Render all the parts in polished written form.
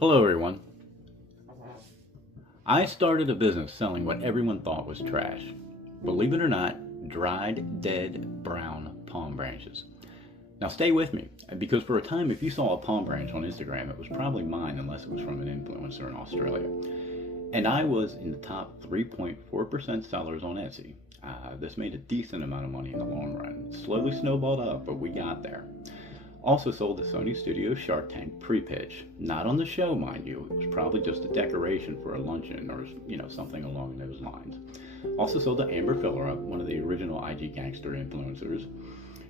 Hello, everyone. I started a business selling what everyone thought was trash. Believe it or not, dried, dead, brown palm branches. Now, stay with me, because for a time, if you saw a palm branch on Instagram, it was probably mine unless it was from an influencer in Australia. And I was in the top 3.4% sellers on Etsy. This made a decent amount of money in the long run. It slowly snowballed up, but we got there. Also sold the Sony Studios Shark Tank pre-pitch. Not on the show, mind you. It was probably just a decoration for a luncheon or, something along those lines. Also sold to Amber Fillerup, one of the original IG Gangster influencers.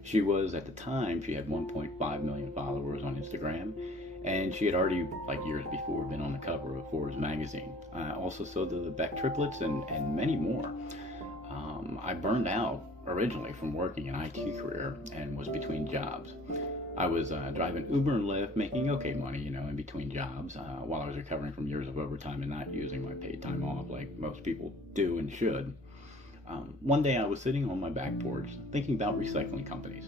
She was, at the time, she had 1.5 million followers on Instagram, and she had already, years before, been on the cover of Forbes magazine. Also sold to the Beck triplets and many more. I burned out originally from working an IT career and was between jobs. I was driving Uber and Lyft, making okay money, in between jobs, while I was recovering from years of overtime and not using my paid time off like most people do and should. One day I was sitting on my back porch thinking about recycling companies.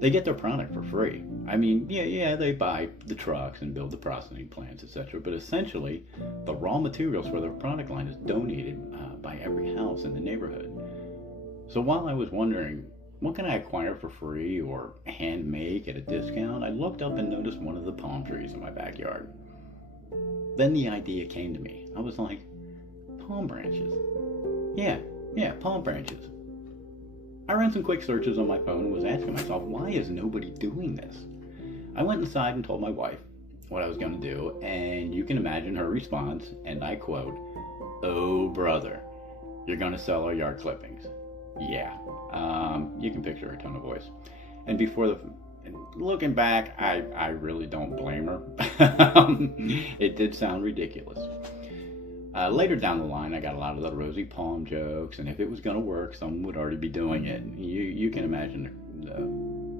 They get their product for free. I mean, yeah, they buy the trucks and build the processing plants, etc. But essentially, the raw materials for their product line is donated by every house in the neighborhood. So while I was wondering, what can I acquire for free or hand make at a discount, I looked up and noticed one of the palm trees in my backyard. Then the idea came to me. I was like, palm branches. Yeah, palm branches. I ran some quick searches on my phone and was asking myself, why is nobody doing this? I went inside and told my wife what I was going to do, and you can imagine her response, and I quote, "Oh, brother, you're going to sell our yard clippings." Yeah, you can picture her tone of voice. And looking back, I really don't blame her. It did sound ridiculous. Later down the line, I got a lot of the rosy palm jokes, and if it was going to work, someone would already be doing it. You can imagine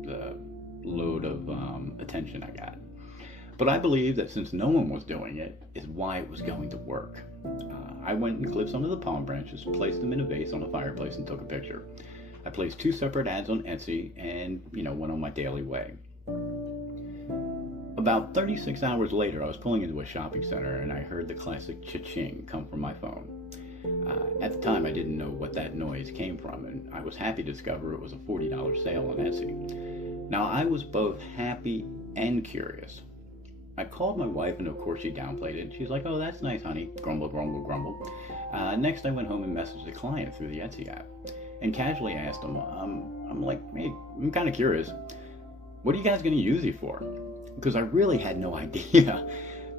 the load of attention I got. But I believe that since no one was doing it, is why it was going to work. I went and clipped some of the palm branches, placed them in a vase on the fireplace, and took a picture. I placed 2 separate ads on Etsy and, went on my daily way. About 36 hours later, I was pulling into a shopping center and I heard the classic cha-ching come from my phone. At the time, I didn't know what that noise came from, and I was happy to discover it was a $40 sale on Etsy. Now, I was both happy and curious. I called my wife, and of course she downplayed it. She's like, "Oh, that's nice, honey." Grumble, grumble, grumble. Next, I went home and messaged the client through the Etsy app and casually asked him, I'm like, "Hey, I'm kind of curious. What are you guys going to use it for?" Because I really had no idea.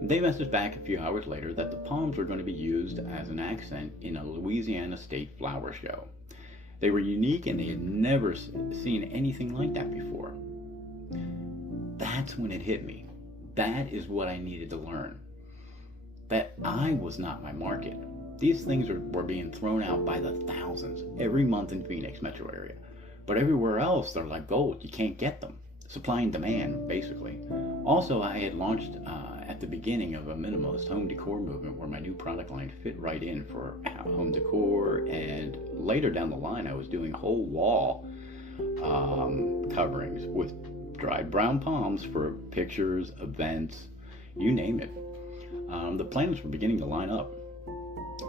They messaged back a few hours later that the palms were going to be used as an accent in a Louisiana state flower show. They were unique and they had never seen anything like that before. That's when it hit me. That is what I needed to learn. That I was not my market. These things were being thrown out by the thousands every month in Phoenix metro area. But everywhere else, they're like gold. You can't get them. Supply and demand, basically. Also, I had launched at the beginning of a minimalist home decor movement where my new product line fit right in for home decor. And later down the line, I was doing whole wall coverings with dried brown palms for pictures, events, you name it. The plans were beginning to line up.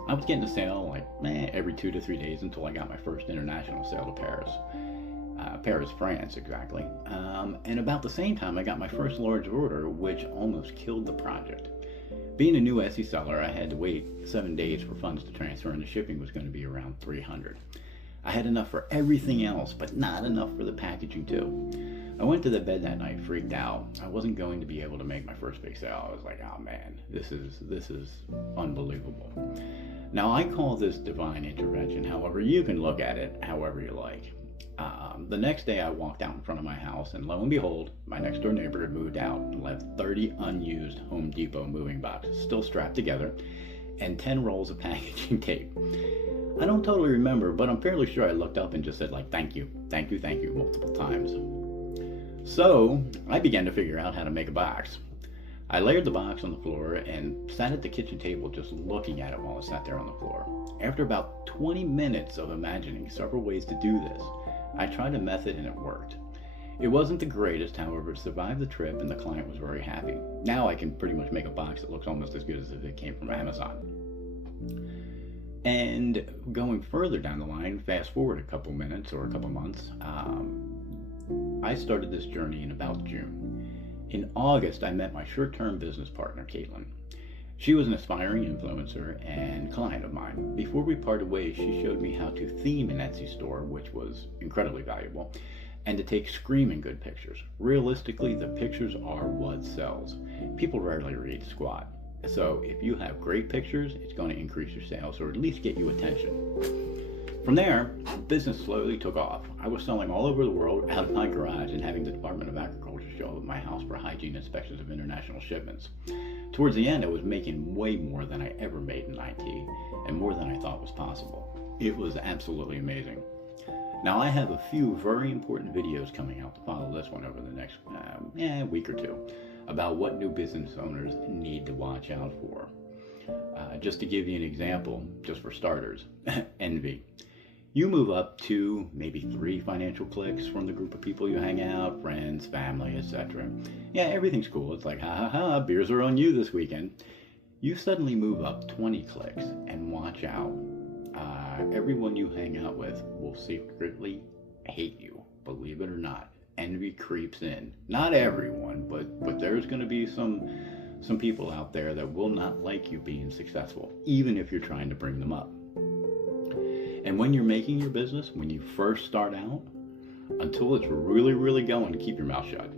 I was getting a sale every 2 to 3 days until I got my first international sale to Paris. Paris, France, exactly. And about the same time, I got my first large order, which almost killed the project. Being a new Etsy seller, I had to wait 7 days for funds to transfer, and the shipping was going to be around $300. I had enough for everything else, but not enough for the packaging too. I went to the bed that night freaked out. I wasn't going to be able to make my first big sale. I was like, oh man, this is unbelievable. Now I call this divine intervention. However, you can look at it however you like. The next day I walked out in front of my house, and lo and behold, my next door neighbor had moved out and left 30 unused Home Depot moving boxes still strapped together and 10 rolls of packaging tape. I don't totally remember, but I'm fairly sure I looked up and just said thank you multiple times. So I began to figure out how to make a box. I layered the box on the floor and sat at the kitchen table just looking at it while it sat there on the floor. After about 20 minutes of imagining several ways to do this, I tried a method and it worked. It wasn't the greatest, however, it survived the trip and the client was very happy. Now I can pretty much make a box that looks almost as good as if it came from Amazon. And going further down the line, fast forward a couple minutes or a couple months, I started this journey in about June. In August, I met my short-term business partner, Caitlin. She was an aspiring influencer and client of mine. Before we parted ways, she showed me how to theme an Etsy store, which was incredibly valuable, and to take screaming good pictures. Realistically, the pictures are what sells. People rarely read squat. So if you have great pictures, it's going to increase your sales or at least get you attention. From there, business slowly took off. I was selling all over the world out of my garage and having the Department of Agriculture show up at my house for hygiene inspections of international shipments. Towards the end, I was making way more than I ever made in IT and more than I thought was possible. It was absolutely amazing. Now I have a few very important videos coming out to follow this one over the next week or two about what new business owners need to watch out for. Just to give you an example, just for starters, envy. You move up to maybe 3 financial clicks from the group of people you hang out, friends, family, etc. Yeah, everything's cool. It's like, ha ha ha, beers are on you this weekend. You suddenly move up 20 clicks and watch out. Everyone you hang out with will secretly hate you, believe it or not. Envy creeps in. Not everyone, but there's going to be some people out there that will not like you being successful, even if you're trying to bring them up. And when you're making your business, when you first start out, until it's really, really going, keep your mouth shut.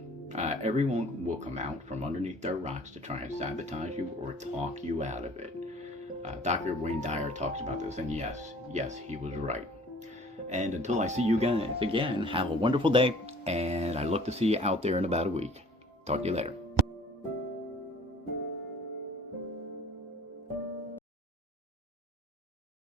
Everyone will come out from underneath their rocks to try and sabotage you or talk you out of it. Dr. Wayne Dyer talks about this, and yes, he was right. And until I see you guys again, have a wonderful day, and I look to see you out there in about a week. Talk to you later.